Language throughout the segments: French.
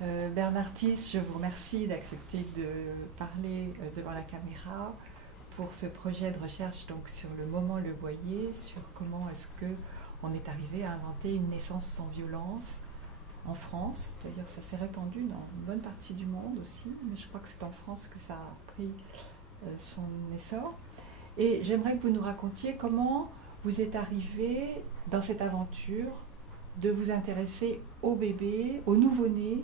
Bernard Thies, je vous remercie d'accepter de parler devant la caméra pour ce projet de recherche donc, sur le moment Le Boyer, sur comment est-ce qu'on est arrivé à inventer une naissance sans violence en France. D'ailleurs, ça s'est répandu dans une bonne partie du monde aussi, mais je crois que c'est en France que ça a pris son essor. Et j'aimerais que vous nous racontiez comment vous êtes arrivé dans cette aventure de vous intéresser au bébé, au nouveau-né,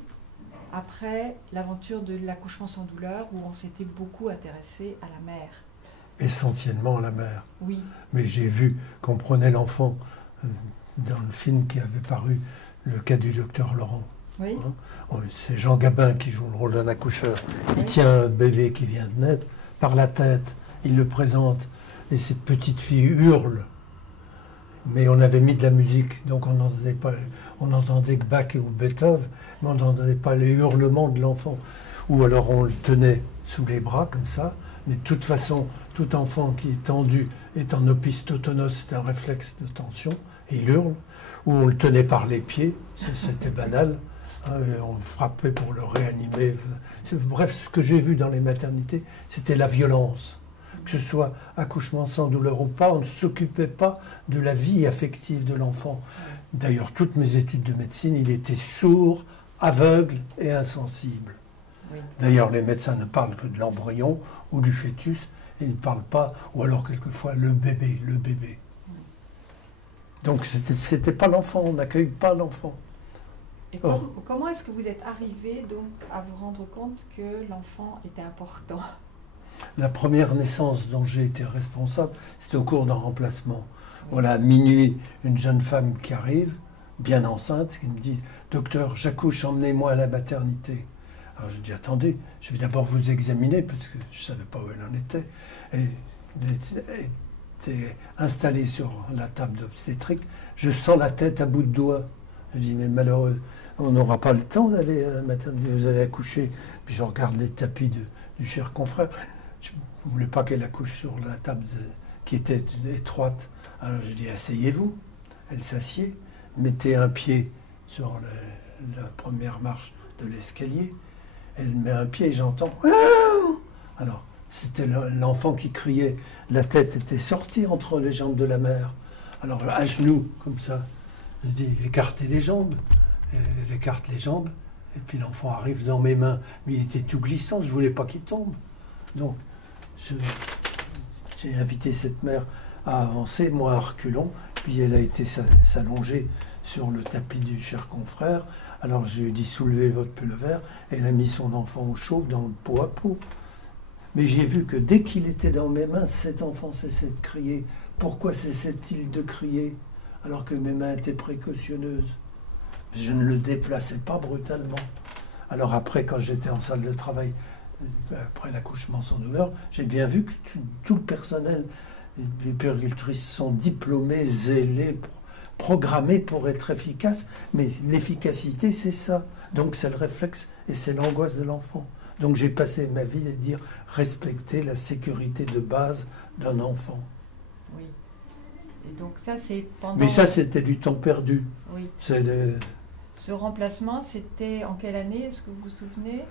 après l'aventure de l'accouchement sans douleur, où on s'était beaucoup intéressé à la mère. Essentiellement à la mère. Oui. Mais j'ai vu qu'on prenait l'enfant dans le film qui avait paru, Le cas du docteur Laurent. Oui. C'est Jean Gabin qui joue le rôle d'un accoucheur. Il tient un bébé qui vient de naître par la tête, il le présente, et cette petite fille hurle. Mais on avait mis de la musique, donc on n'entendait que Bach ou Beethoven, mais on n'entendait pas les hurlements de l'enfant. Ou alors on le tenait sous les bras comme ça, mais de toute façon, tout enfant qui est tendu est en opisthothonos, c'est un réflexe de tension, et il hurle. Ou on le tenait par les pieds, c'était banal, on frappait pour le réanimer. Bref, ce que j'ai vu dans les maternités, c'était la violence. Que ce soit accouchement sans douleur ou pas, on ne s'occupait pas de la vie affective de l'enfant. D'ailleurs, toutes mes études de médecine, il était sourd, aveugle et insensible. Oui. D'ailleurs, les médecins ne parlent que de l'embryon ou du fœtus, et ils ne parlent pas, ou alors quelquefois le bébé. Donc, c'était pas l'enfant, on n'accueille pas l'enfant. Et comment est-ce que vous êtes arrivé donc à vous rendre compte que l'enfant était important ? La première naissance dont j'ai été responsable, c'était au cours d'un remplacement. Voilà, à minuit, une jeune femme qui arrive, bien enceinte, qui me dit « Docteur, j'accouche, emmenez-moi à la maternité. » Alors je dis « Attendez, je vais d'abord vous examiner, parce que je ne savais pas où elle en était. » Et était installée sur la table d'obstétrique. Je sens la tête à bout de doigt. Je dis « Mais malheureux, on n'aura pas le temps d'aller à la maternité, vous allez accoucher. » Puis je regarde les tapis du cher confrère. Je ne voulais pas qu'elle accouche sur la table qui était étroite. Alors je dis, asseyez-vous. Elle s'assied, mettez un pied sur la première marche de l'escalier. Elle met un pied et j'entends. Alors, c'était l'enfant qui criait. La tête était sortie entre les jambes de la mère. Alors, à genoux, comme ça, je dis, écartez les jambes. Elle écarte les jambes. Et puis l'enfant arrive dans mes mains. Mais il était tout glissant, je ne voulais pas qu'il tombe. Donc, j'ai invité cette mère à avancer, moi à reculons, puis elle a été s'allonger sur le tapis du cher confrère. Alors je lui ai dit soulevez votre pullover, elle a mis son enfant au chaud dans le pot à pot. Mais j'ai vu que dès qu'il était dans mes mains, cet enfant cessait de crier. Pourquoi cessait-il de crier alors que mes mains étaient précautionneuses? Je ne le déplaçais pas brutalement. Alors après, quand j'étais en salle de travail, après l'accouchement sans douleur, j'ai bien vu que tout le personnel, les puéricultrices sont diplômés, zélés, programmés pour être efficaces, mais l'efficacité, c'est ça. Donc c'est le réflexe et c'est l'angoisse de l'enfant. Donc j'ai passé ma vie à dire respecter la sécurité de base d'un enfant. Oui. Et donc ça, c'est pendant... Mais ça, c'était du temps perdu. Oui. Ce remplacement, c'était en quelle année, est-ce que vous vous souvenez ?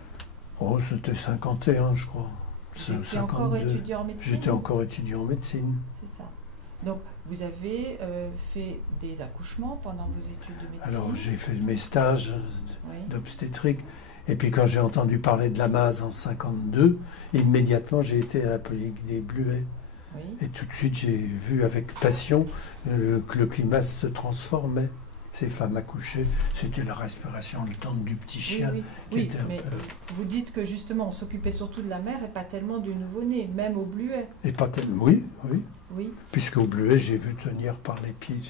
Oh, c'était 51, je crois. Vous étiez encore étudiant en médecine ? J'étais encore étudiant en médecine. C'est ça. Donc, vous avez fait des accouchements pendant vos études de médecine ? Alors, j'ai fait mes stages d'obstétrique. Et puis, quand j'ai entendu parler de la MAS en 52, immédiatement, j'ai été à la Polyclinique des Bluets. Oui. Et tout de suite, j'ai vu avec passion que le climat se transformait. Ces femmes accouchées, c'était la respiration, le temps du petit chien. Oui, mais vous dites que justement, on s'occupait surtout de la mère et pas tellement du nouveau-né, même au Bluet. Et pas tellement, oui. Puisqu'au Bluet, j'ai vu tenir par les pieds.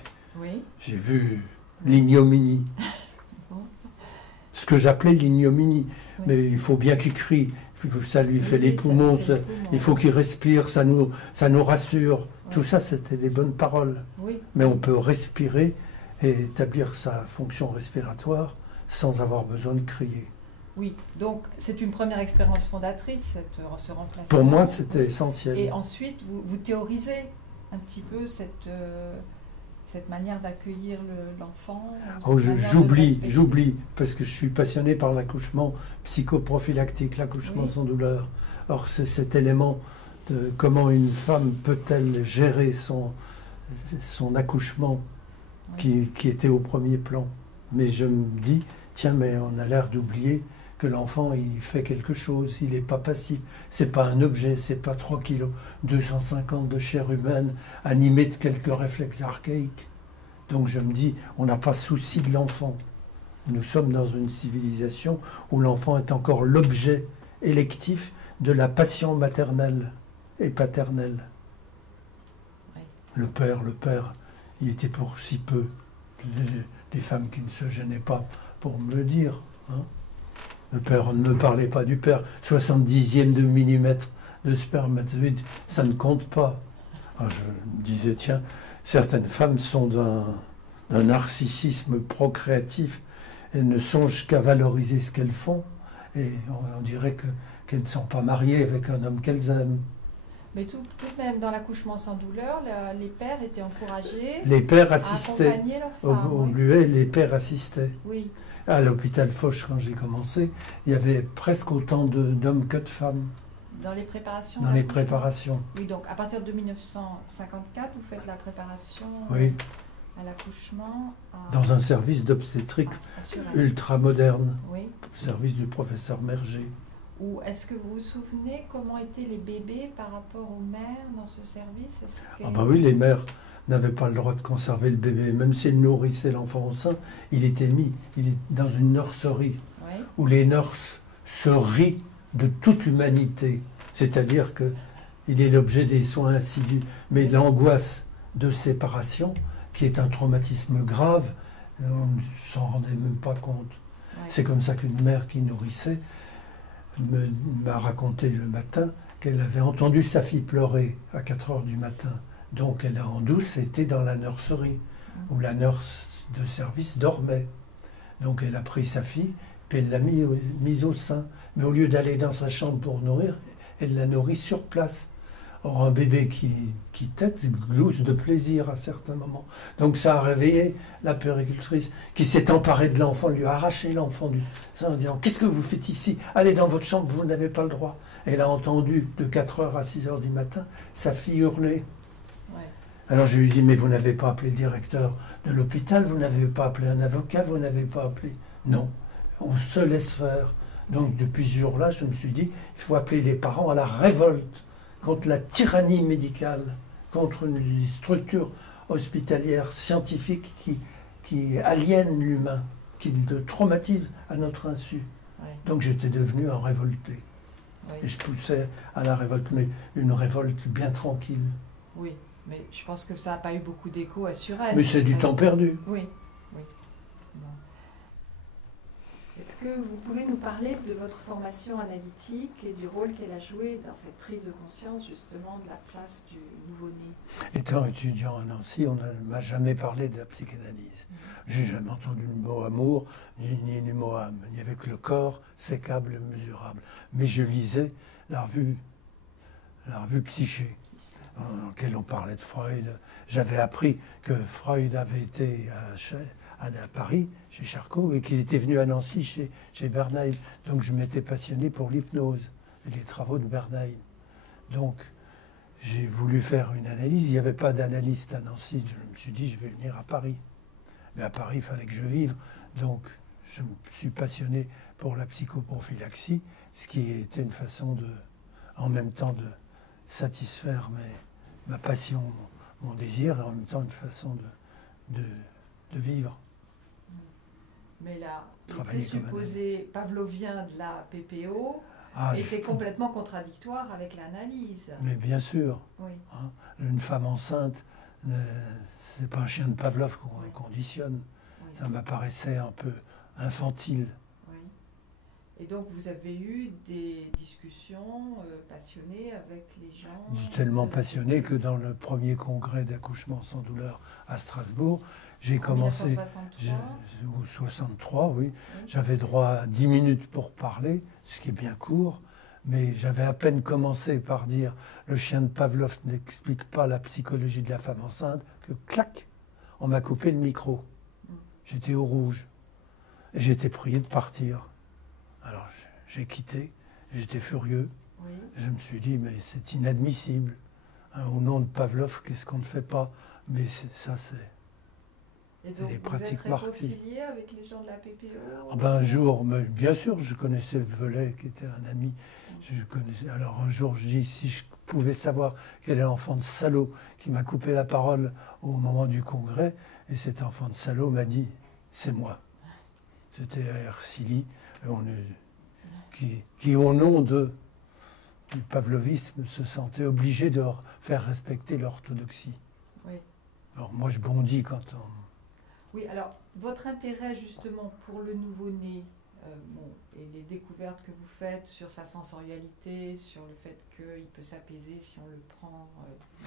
J'ai vu l'ignominie. Ce que j'appelais l'ignominie. Oui. Mais il faut bien qu'il crie. Ça lui fait les poumons. Il faut qu'il respire. Ça nous rassure. Oui. Tout ça, c'était des bonnes paroles. Oui. Mais on peut respirer et établir sa fonction respiratoire sans avoir besoin de crier. Oui, donc c'est une première expérience fondatrice, ce remplacement. Pour moi, c'était essentiel. Et ensuite, vous théorisez un petit peu cette manière d'accueillir l'enfant. Oh, j'oublie, parce que je suis passionné par l'accouchement psychoprophylactique, l'accouchement sans douleur. Or, c'est cet élément de comment une femme peut-elle gérer son accouchement qui était au premier plan. Mais je me dis, tiens, mais on a l'air d'oublier que l'enfant, il fait quelque chose, il n'est pas passif. C'est pas un objet, c'est pas 3 kilos, 250 de chair humaine, animé de quelques réflexes archaïques. Donc je me dis, on n'a pas souci de l'enfant. Nous sommes dans une civilisation où l'enfant est encore l'objet électif de la passion maternelle et paternelle. Oui. Le père, il était pour si peu. Des femmes qui ne se gênaient pas pour me le dire. Hein. Le père, on ne me parlait pas du père. 70e de millimètre de spermatozoïde, ça ne compte pas. Alors je me disais, tiens, certaines femmes sont d'un narcissisme procréatif et ne songent qu'à valoriser ce qu'elles font. Et on dirait qu'elles ne sont pas mariées avec un homme qu'elles aiment. Mais tout de même, dans l'accouchement sans douleur, les pères étaient encouragés les pères assistaient. à accompagner leur femme. Au Bluet, les pères assistaient. Oui. À l'hôpital Foch, quand j'ai commencé, il y avait presque autant d'hommes que de femmes. Dans les préparations Dans les préparations. Oui, donc à partir de 1954, vous faites la préparation à l'accouchement. Dans un service d'obstétrique ultra moderne. Oui. Service du professeur Merger. Ou est-ce que vous vous souvenez comment étaient les bébés par rapport aux mères dans ce service? Ah bah oui, les mères n'avaient pas le droit de conserver le bébé. Même s'ils nourrissaient l'enfant au sein, il est dans une nurserie où les nurses se rient de toute humanité. C'est-à-dire qu'il est l'objet des soins assidus. Mais l'angoisse de séparation, qui est un traumatisme grave, on ne s'en rendait même pas compte. C'est comme ça qu'une mère qui nourrissait m'a raconté le matin qu'elle avait entendu sa fille pleurer à 4 heures du matin. Donc elle a en douce été dans la nurserie, où la nurse de service dormait. Donc elle a pris sa fille, puis elle l'a mise au sein. Mais au lieu d'aller dans sa chambre pour nourrir, elle l'a nourrie sur place. Or, un bébé qui tète glousse de plaisir à certains moments. Donc ça a réveillé la puéricultrice qui s'est emparée de l'enfant, lui a arraché l'enfant du sein en disant « Qu'est-ce que vous faites ici? Allez dans votre chambre, vous n'avez pas le droit. » Elle a entendu de 4 heures à 6 heures du matin sa fille hurler. Ouais. Alors je lui ai dit « Mais vous n'avez pas appelé le directeur de l'hôpital, vous n'avez pas appelé un avocat, vous n'avez pas appelé... » Non, on se laisse faire. Donc depuis ce jour-là, je me suis dit « Il faut appeler les parents à la révolte contre la tyrannie médicale, contre une structure hospitalière scientifique qui aliène l'humain, qui le traumatise à notre insu. Ouais. Donc j'étais devenu un révolté. Oui. Et je poussais à la révolte, mais une révolte bien tranquille. Oui, mais je pense que ça n'a pas eu beaucoup d'écho à Suresnes. Mais c'est du temps perdu. Oui, oui. Bon. Est-ce que vous pouvez nous parler de votre formation analytique et du rôle qu'elle a joué dans cette prise de conscience justement de la place du nouveau-né? Étant étudiant à Nancy, on ne m'a jamais parlé de la psychanalyse. J'ai jamais entendu le mot amour, ni le mot âme. Il n'y avait que le corps sécable et mesurable. Mais je lisais la revue Psyché, dans laquelle on parlait de Freud. J'avais appris que Freud avait été à Paris, chez Charcot, et qu'il était venu à Nancy, chez Bernheim. Donc je m'étais passionné pour l'hypnose et les travaux de Bernheim. Donc j'ai voulu faire une analyse. Il n'y avait pas d'analyste à Nancy. Je me suis dit, je vais venir à Paris. Mais à Paris, il fallait que je vive. Donc je me suis passionné pour la psychoprophylaxie, ce qui était une façon en même temps de satisfaire ma passion, mon désir, et en même temps une façon de vivre. Mais là, le présupposé pavlovien de la PPO était complètement contradictoire avec l'analyse. Mais bien sûr. Oui. Hein, une femme enceinte, c'est pas un chien de Pavlov qu'on conditionne. Oui. Ça m'apparaissait un peu infantile. Oui. Et donc vous avez eu des discussions passionnées avec les gens? Tellement passionnées que dans le premier congrès d'accouchement sans douleur à Strasbourg, j'ai commencé, 1963, oui. J'avais droit à 10 minutes pour parler, ce qui est bien court, mais j'avais à peine commencé par dire « le chien de Pavlov n'explique pas la psychologie de la femme enceinte » que clac, on m'a coupé le micro. J'étais au rouge. Et j'étais prié de partir. Alors j'ai quitté, j'étais furieux. Oui. Je me suis dit, mais c'est inadmissible. Hein, au nom de Pavlov, qu'est-ce qu'on ne fait pas? Mais ça, c'est... Et donc, les vous pratiques êtes réconcilié avec les gens de la PPO? Ah ben, un jour, mais bien sûr, je connaissais Velay, qui était un ami. Je connaissais. Alors un jour, je dis, si je pouvais savoir quel est l'enfant de salaud qui m'a coupé la parole au moment du congrès, et cet enfant de salaud m'a dit, c'est moi. C'était à Ercilly, qui, au nom du pavlovisme, se sentait obligé de faire respecter l'orthodoxie. Oui. Alors moi, je bondis quand on... Oui, alors, votre intérêt justement pour le nouveau-né, et les découvertes que vous faites sur sa sensorialité, sur le fait qu'il peut s'apaiser si on le prend...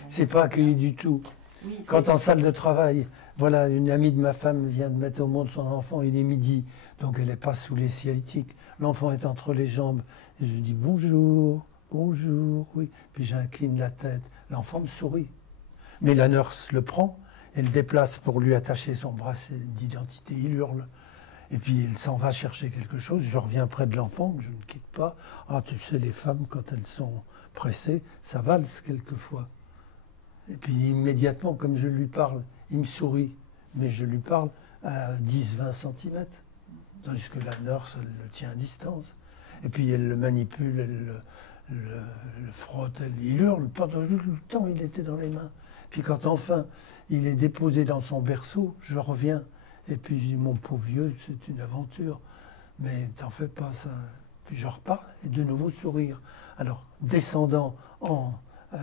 c'est pas accueilli du tout. Oui, quand en salle de travail, voilà, une amie de ma femme vient de mettre au monde son enfant, il est midi, donc elle n'est pas sous les cialytiques. L'enfant est entre les jambes, et je dis bonjour, bonjour, oui. Puis j'incline la tête, l'enfant me sourit. Mais la nurse le prend, elle déplace pour lui attacher son bracelet d'identité, il hurle. Et puis il s'en va chercher quelque chose, je reviens près de l'enfant, que je ne quitte pas. Ah, tu sais, les femmes, quand elles sont pressées, ça valse quelquefois. Et puis immédiatement, comme je lui parle, il me sourit, mais je lui parle à 10-20 cm. Tandis que la nurse, elle le tient à distance. Et puis elle le manipule, elle le frotte, il hurle. Pendant tout le temps, il était dans les mains. Puis quand enfin, il est déposé dans son berceau, je reviens. Et puis je dis, mon pauvre vieux, c'est une aventure. Mais t'en fais pas ça. Puis je repars et de nouveau sourire. Alors, descendant à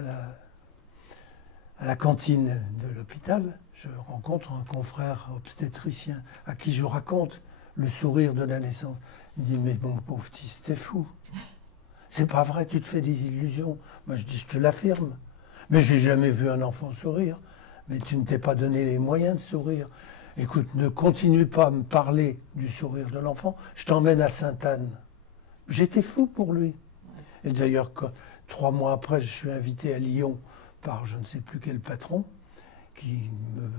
la cantine de l'hôpital, je rencontre un confrère obstétricien à qui je raconte le sourire de la naissance. Il dit, mais mon pauvre petit, t'es fou. C'est pas vrai, tu te fais des illusions. Moi, je dis, je te l'affirme. Mais j'ai jamais vu un enfant sourire. Mais tu ne t'es pas donné les moyens de sourire. Écoute, ne continue pas à me parler du sourire de l'enfant. Je t'emmène à Sainte-Anne. J'étais fou pour lui. Et d'ailleurs, 3 mois après, je suis invité à Lyon par je ne sais plus quel patron qui me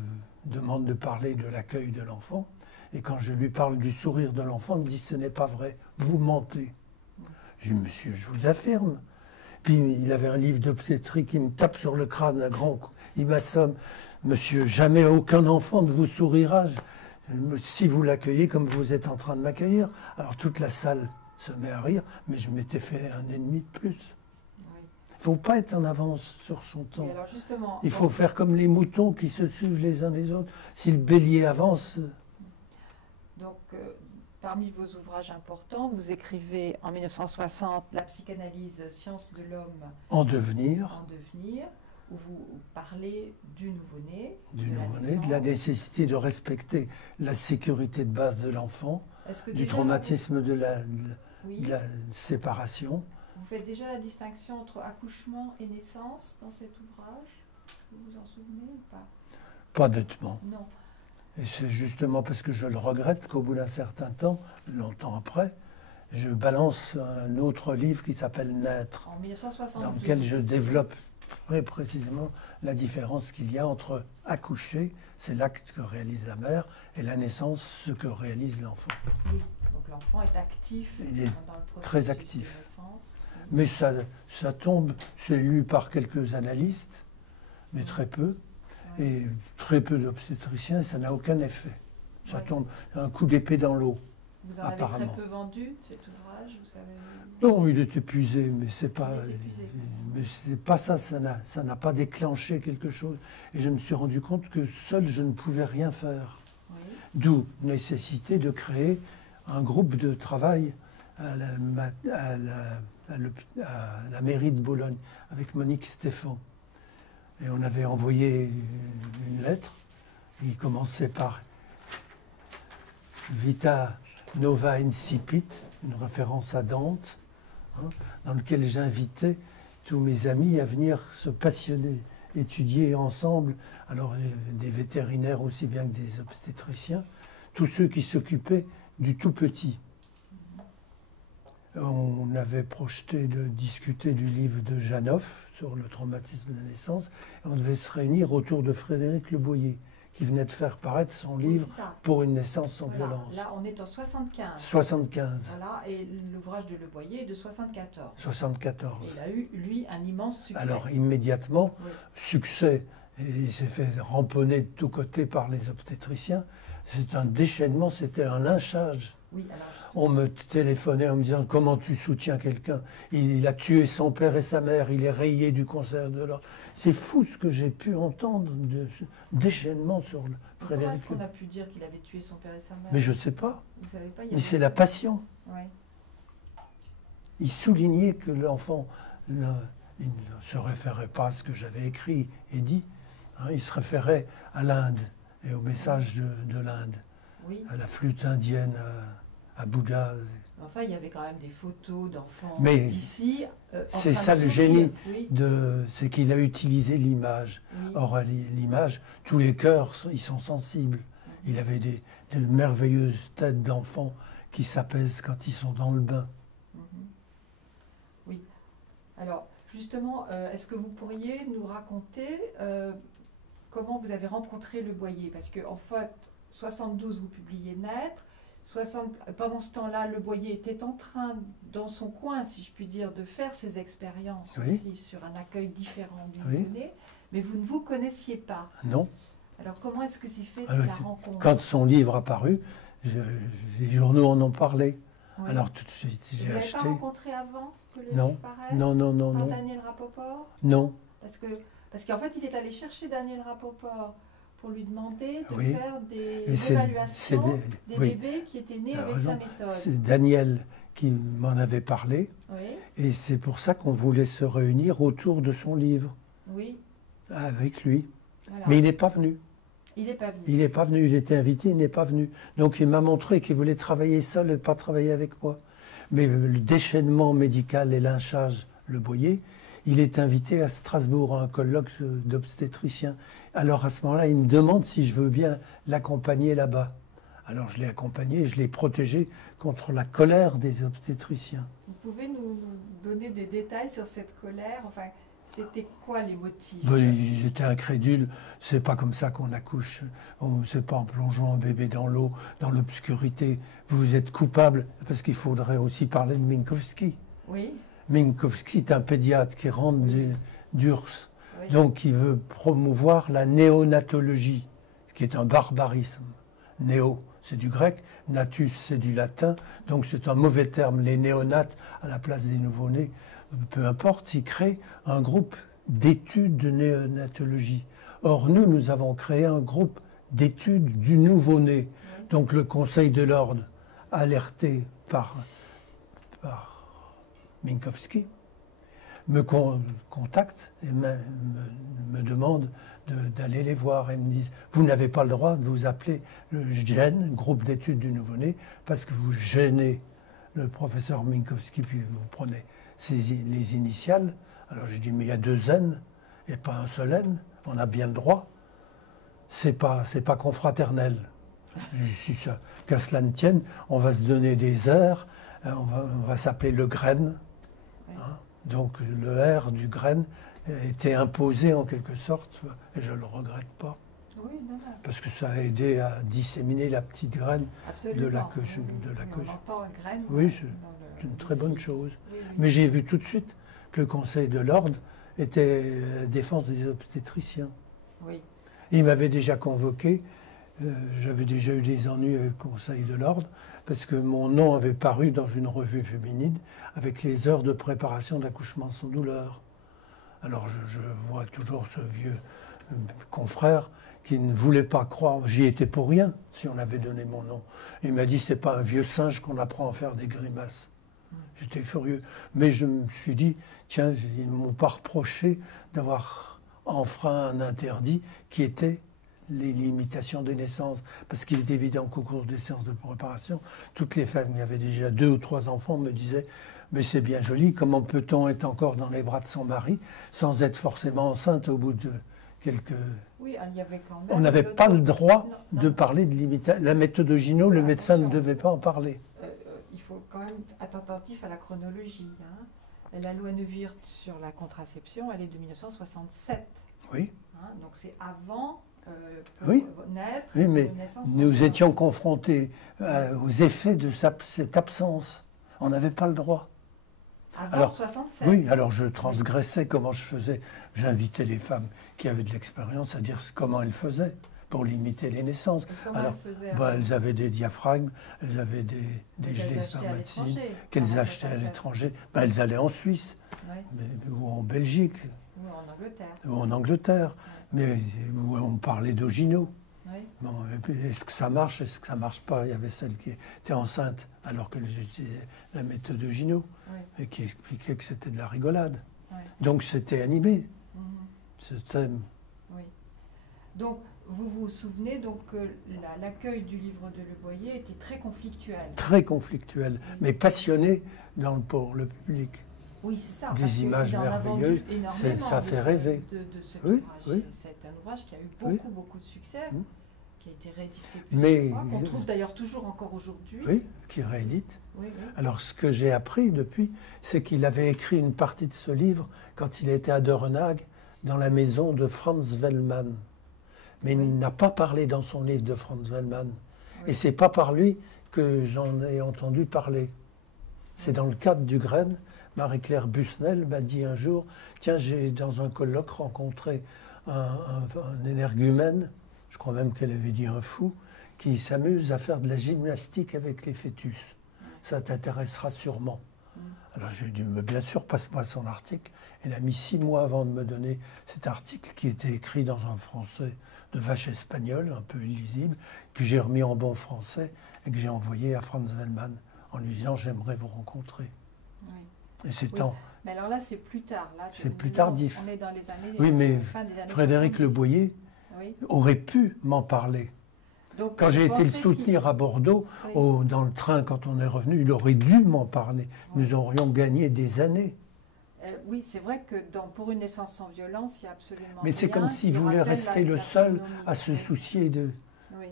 demande de parler de l'accueil de l'enfant. Et quand je lui parle du sourire de l'enfant, il me dit, ce n'est pas vrai, vous mentez. Je dis, monsieur, je vous affirme. Puis il avait un livre d'obstétrique, il me tape sur le crâne un grand coup. Il m'assomme, monsieur, jamais aucun enfant ne vous sourira si vous l'accueillez comme vous êtes en train de m'accueillir. Alors toute la salle se met à rire, mais je m'étais fait un ennemi de plus. Il ne faut pas être en avance sur son temps. Alors justement, il faut faire comme les moutons qui se suivent les uns les autres. Si le bélier avance... Donc, parmi vos ouvrages importants, vous écrivez en 1960 La psychanalyse, science de l'homme en devenir, où vous parlez du nouveau-né, de la nécessité de respecter la sécurité de base de l'enfant, du traumatisme de la séparation. Vous faites déjà la distinction entre accouchement et naissance dans cet ouvrage? Vous vous en souvenez ou pas? Pas nettement. Non. Et c'est justement parce que je le regrette qu'au bout d'un certain temps, longtemps après, je balance un autre livre qui s'appelle Naître, en 1972, dans lequel je développe très précisément la différence qu'il y a entre accoucher, c'est l'acte que réalise la mère, et la naissance, ce que réalise l'enfant. Oui, donc l'enfant est actif Il est dans le processus très actif. de naissance. Mais ça tombe, c'est lu par quelques analystes, mais très peu. Et très peu d'obstétriciens, ça n'a aucun effet. Ça tombe un coup d'épée dans l'eau. Vous en avez très peu vendu, cet ouvrage, vous savez? Non, il est épuisé, mais c'est pas ça, ça n'a pas déclenché quelque chose. Et je me suis rendu compte que seul je ne pouvais rien faire. Oui. D'où nécessité de créer un groupe de travail à la mairie de Bologne, avec Monique Stéphan. Et on avait envoyé une lettre qui commençait par Vita Nova Incipit, une référence à Dante, dans lequel j'invitais tous mes amis à venir se passionner, étudier ensemble, alors des vétérinaires aussi bien que des obstétriciens, tous ceux qui s'occupaient du tout petit. On avait projeté de discuter du livre de Janoff sur le traumatisme de la naissance, et on devait se réunir autour de Frédéric Le Boyer, qui venait de faire paraître son livre c'est ça. Pour une naissance sans Voilà. violence. Là, on est en 75. 75. Voilà, et l'ouvrage de Le Boyer est de 74. 74. Et il a eu, lui, un immense succès. Alors immédiatement, Oui. succès, et il s'est fait ramponner de tous côtés par les obstétriciens. C'est un déchaînement, c'était un lynchage. Oui, alors, On me téléphonait en me disant comment tu soutiens quelqu'un. Il a tué son père et sa mère, il est rayé du concert de l'ordre. C'est fou ce que j'ai pu entendre de ce déchaînement sur le comment est-ce Frédéric. qu'on a pu dire qu'il avait tué son père et sa mère? Mais je ne sais pas. Vous savez pas, il y Mais avait- c'est la passion. Ouais. Il soulignait que l'enfant, il ne se référait pas à ce que j'avais écrit et dit. Hein, il se référait à l'Inde et au message de l'Inde, Oui. à la flûte indienne, à Bouddha. Enfin, il y avait quand même des photos d'enfants Mais d'ici. En c'est train ça de le sourire. génie Oui, c'est qu'il a utilisé l'image. oui. Or, à l'image, tous les cœurs, ils sont sensibles. Il avait de merveilleuses têtes d'enfants qui s'apaisent quand ils sont dans le bain. Mhm. Oui. Alors, justement, est-ce que vous pourriez nous raconter comment vous avez rencontré Le Boyer? Parce qu'en fait, 72, vous publiez Naître. Pendant ce temps-là, Le Boyer était en train, dans son coin, si je puis dire, de faire ses expériences Oui. aussi sur un accueil différent du Oui. nouveau-né, mais vous ne vous connaissiez pas. Non. Alors, comment est-ce que c'est fait Alors, la rencontre? Quand son livre a paru, les journaux en ont parlé. Oui. Alors tout de suite, Vous j'ai ne l'avez acheté. pas rencontré avant que le Non. livre paraisse? Non, non, non, Par non. Daniel Rapoport? Non. Parce qu'en fait, il est allé chercher Daniel Rapoport pour lui demander de Oui. faire des Et c'est évaluations des oui, bébés qui étaient nés tu as avec raison. sa méthode. C'est Daniel qui m'en avait parlé. Oui, Et c'est pour ça qu'on voulait se réunir autour de son livre, oui, avec lui. voilà. Mais il n'est pas venu. Il n'est pas venu. Il n'est pas venu. Il était invité, il n'est pas venu. Donc il m'a montré qu'il voulait travailler seul et pas travailler avec moi. Mais le déchaînement médical et lynchage, Le Boyer, il est invité à Strasbourg à un colloque d'obstétriciens. Alors à ce moment-là, il me demande si je veux bien l'accompagner là-bas. Alors je l'ai accompagné et je l'ai protégé contre la colère des obstétriciens. Vous pouvez nous donner des détails sur cette colère? Enfin, c'était quoi les motifs? Ben, ils étaient incrédules. C'est pas comme ça qu'on accouche. C'est pas en plongeant un bébé dans l'eau, dans l'obscurité. Vous êtes coupable, parce qu'il faudrait aussi parler de Minkowski. Oui, Minkowski est un pédiatre qui rentre Oui. d'URSS. oui. Donc il veut promouvoir la néonatologie, ce qui est un barbarisme. Néo, c'est du grec, natus, c'est du latin, donc c'est un mauvais terme. Les néonates, à la place des nouveau-nés, peu importe, il crée un groupe d'études de néonatologie. Or, nous avons créé un groupe d'études du nouveau-né. Oui. Donc le Conseil de l'Ordre, alerté par Minkowski, me contacte et me demande d'aller les voir. Et me disent, vous n'avez pas le droit de vous appeler le GEN, groupe d'études du nouveau-né, parce que vous gênez le professeur Minkowski, puis vous prenez les initiales. Alors je dis, mais il y a 2 N et pas un seul N, on a bien le droit. C'est pas confraternel. Je dis, si ça, qu'à cela ne tienne, on va se donner des airs, on va s'appeler le Graine. Hein. Donc le R du Graine était imposé en quelque sorte, et je ne le regrette pas, Oui, non, non. parce que ça a aidé à disséminer la petite graine. Absolument. De la queue- Oui, de la oui, queue- on entend graine. Oui, dans c'est une très bonne ici. chose. Oui, oui. Mais j'ai vu tout de suite que le Conseil de l'Ordre était la défense des obstétriciens. Oui, Il m'avait déjà convoqué, j'avais déjà eu des ennuis avec le Conseil de l'Ordre, parce que mon nom avait paru dans une revue féminine avec les heures de préparation d'accouchement sans douleur. Alors je vois toujours ce vieux confrère qui ne voulait pas croire, j'y étais pour rien si on avait donné mon nom. Il m'a dit, c'est pas un vieux singe qu'on apprend à faire des grimaces. J'étais furieux. Mais je me suis dit, tiens, ils ne m'ont pas reproché d'avoir enfreint un interdit qui était les limitations des naissances. Parce qu'il est évident qu'au cours des séances de préparation, toutes les femmes qui avaient déjà 2 ou 3 enfants me disaient, mais c'est bien joli, comment peut-on être encore dans les bras de son mari sans être forcément enceinte au bout de quelques... oui, il y avait quand même. On n'avait pas le droit Non, de non. parler de limitation. La méthode Gino, le médecin ne Attention. devait pas en parler. Il faut quand même être attentif à la chronologie. Hein. La loi Neuwirth sur la contraception, elle est de 1967. Oui. Hein, donc c'est avant peut Oui. naître. Oui, mais de naissance nous sans étions confrontés aux effets de cette absence. On n'avait pas le droit. Avant Alors, 67. Oui, alors je transgressais comment je faisais. J'invitais les femmes qui avaient de l'expérience à dire comment elles faisaient pour limiter les naissances. Et comment Alors, elles faisaient elles avaient des diaphragmes, elles avaient des qu'elles gelées achetaient à spermaticides l'étranger, qu'elles avant achetaient à 67. l'étranger. Elles allaient en Suisse Ouais. ou en Belgique Ou en Angleterre. ou en Angleterre, mais où on parlait d'Ogino. Oui. Bon, est-ce que ça marche, est-ce que ça marche pas? Il y avait celle qui était enceinte alors qu'elle utilisait la méthode Ogino Oui. et qui expliquait que c'était de la rigolade. Oui. Donc c'était animé, Mhm. ce thème. Oui. Donc, vous vous souvenez donc que l'accueil du livre de Le Boyer était très conflictuel. Très conflictuel, Oui. mais passionné pour le public. Oui, c'est ça. Des parce images qu'il en a vendu merveilleuses, énormément ça de fait ce- rêver. De cet Oui, ouvrage. oui. C'est un ouvrage qui a eu Oui. beaucoup de succès, Mm. qui a été réédité Mais- plusieurs fois, qu'on trouve d'ailleurs toujours encore aujourd'hui. Oui, qui réédite. Oui, oui. Alors ce que j'ai appris depuis, c'est qu'il avait écrit une partie de ce livre quand il était à Dörenhagen, dans la maison de Franz Wellmann. Mais Oui. il n'a pas parlé dans son livre de Franz Wellmann. Oui. Et c'est pas par lui que j'en ai entendu parler. C'est dans le cadre du Graine. Marie-Claire Busnel m'a dit un jour, tiens, j'ai dans un colloque rencontré un énergumène, je crois même qu'elle avait dit un fou, qui s'amuse à faire de la gymnastique avec les fœtus. Ça t'intéressera sûrement. Alors j'ai dit, mais bien sûr, passe-moi son article. Elle a mis 6 mois avant de me donner cet article qui était écrit dans un français de vache espagnole, un peu illisible, que j'ai remis en bon français et que j'ai envoyé à Franz Wellmann en lui disant, j'aimerais vous rencontrer. Oui. Et c'est Oui. en... Mais alors là, c'est plus tard. Là, C'est plus là, tardif. On est dans les années. Oui, mais fin des années Frédéric 70. Le Boyer Oui. aurait pu m'en parler. Donc, Quand vous j'ai été le pensez soutenir à Bordeaux, Oui. dans le train, quand on est revenu, il aurait dû m'en parler. Oui. Nous aurions gagné des années. Oui, c'est vrai que pour une naissance sans violence, il n'y a absolument Mais c'est rien comme s'il qui voulait rappelle rester la le seul phénoménie. à se Oui. soucier de... Oui.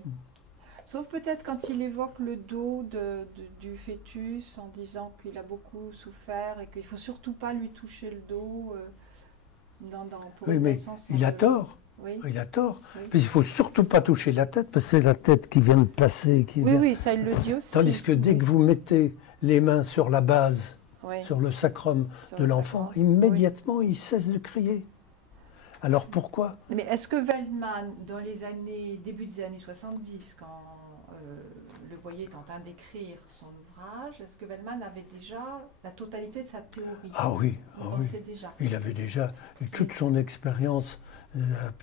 Sauf peut-être quand il évoque le dos du fœtus en disant qu'il a beaucoup souffert et qu'il ne faut surtout pas lui toucher le dos pour Oui, une mais naissance sans il a violence. tort. Oui. Il a tort. Oui. Parce qu'il ne faut surtout pas toucher la tête, parce que c'est la tête qui vient de passer. Oui, ça il le dit aussi. Tandis que dès que vous mettez les mains sur la base, Oui. sur le sacrum Sur de le l'enfant, sacrum. immédiatement, il cesse de crier. Alors pourquoi? Mais est-ce que Wellmann, dans début des années 70, quand Le Boyer est en train d'écrire son ouvrage, est-ce que Wellmann avait déjà la totalité de sa théorie? Ah oui, Vous ah oui. pensez déjà. Il avait déjà eu toute son expérience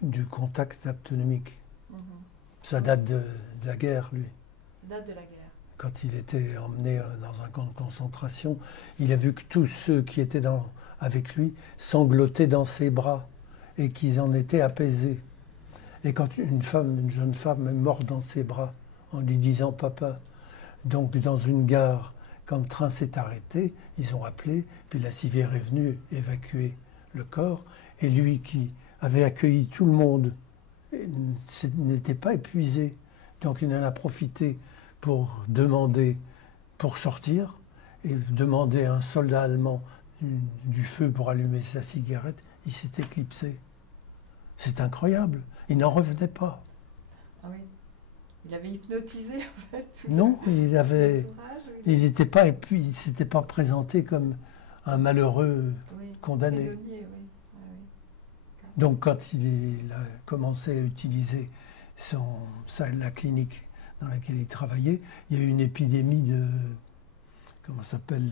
du contact aptonomique. Mhm. Ça date de la guerre, lui. Date de la guerre. Quand il était emmené dans un camp de concentration, il a vu que tous ceux qui étaient avec lui sanglotaient dans ses bras et qu'ils en étaient apaisés. Et quand une jeune femme est morte dans ses bras en lui disant « Papa », donc dans une gare, quand le train s'est arrêté, ils ont appelé, puis la civière est venue évacuer le corps, et lui qui avait accueilli tout le monde n'était pas épuisé, donc il en a profité pour demander, pour sortir, et demander à un soldat allemand du feu pour allumer sa cigarette, il s'est éclipsé. C'est incroyable, il n'en revenait pas. Ah oui. Il avait hypnotisé en fait. Non, il avait, l'entourage, il n'était pas, et puis il s'était pas présenté comme un malheureux oui, condamné. prisonnier, oui. Oui, oui. Donc quand il a commencé à utiliser la clinique dans laquelle il travaillait, il y a eu une épidémie de, comment ça s'appelle,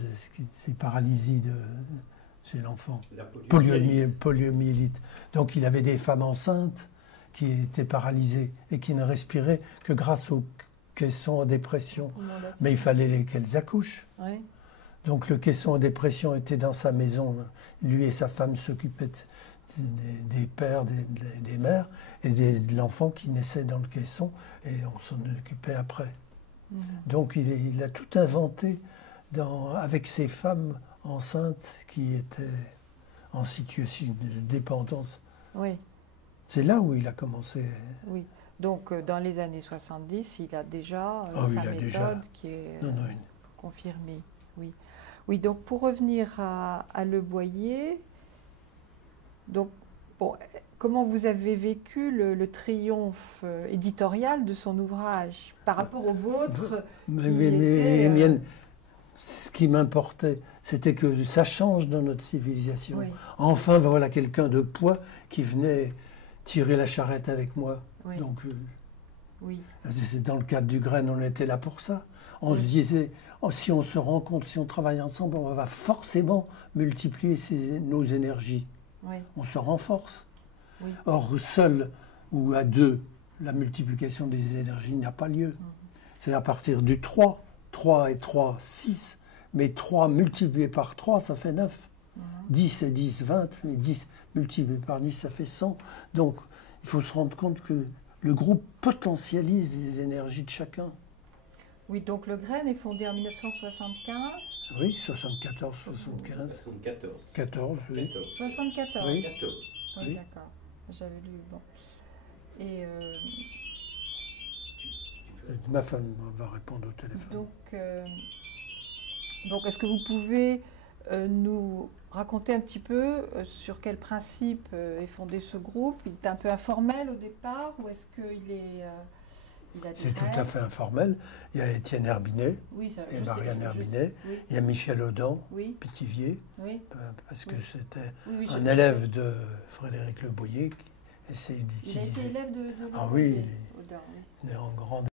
ces paralysies chez l'enfant. La poliomyélite. Poliomyélite. Donc il avait des femmes enceintes qui étaient paralysées et qui ne respiraient que grâce aux caissons à dépression. Mais il fallait qu'elles accouchent. Oui. Donc le caisson à dépression était dans sa maison. Lui et sa femme s'occupaient des pères, des mères et de l'enfant qui naissait dans le caisson et on s'en occupait après. Mhm. Donc il a tout inventé avec ces femmes enceintes qui étaient en situation de dépendance. Oui. C'est là où il a commencé. Oui. Donc dans les années 70, il a déjà Ah oui, sa il a méthode déjà. qui est Non, confirmée. Oui. Oui, donc pour revenir à Le Boyer, donc bon, comment vous avez vécu le triomphe éditorial de son ouvrage par rapport au vôtre ce qui m'importait, c'était que ça change dans notre civilisation. Oui. Enfin, voilà quelqu'un de poids qui venait tirer la charrette avec moi. Oui. Donc, oui. dans le cadre du Graine, on était là pour ça. On se disait, si on se rencontre, si on travaille ensemble, on va forcément multiplier nos énergies. Oui. On se renforce. Oui. Or, seul ou à deux, la multiplication des énergies n'a pas lieu. C'est à partir du 3. 3 et 3, 6. Mais 3 multiplié par 3, ça fait 9. 10 et 10, 20. Mais 10 multiplié par 10, ça fait 100. Donc, il faut se rendre compte que le groupe potentialise les énergies de chacun. Oui, donc le Graine est fondé en 1975. Oui, 74, 75. 74. 14, oui. 74. Oui. 14. Oui, Oui. d'accord. J'avais lu. Bon. Et Ma femme va répondre au téléphone. donc est-ce que vous pouvez nous raconter un petit peu sur quel principe est fondé ce groupe? Il est un peu informel au départ ou est-ce qu'il est, il a des C'est tout règles? à fait informel. Il y a Étienne Herbinet Oui, ça, et je sais, Marianne je Herbinet. sais. Oui, Il y a Michel Audin, oui, Pithiviers, oui, parce que Oui. c'était oui, oui, un élève de Frédéric Le Boyer qui essayait Il a été d'utiliser. élève de Ah oui, Audin, oui. il est en grande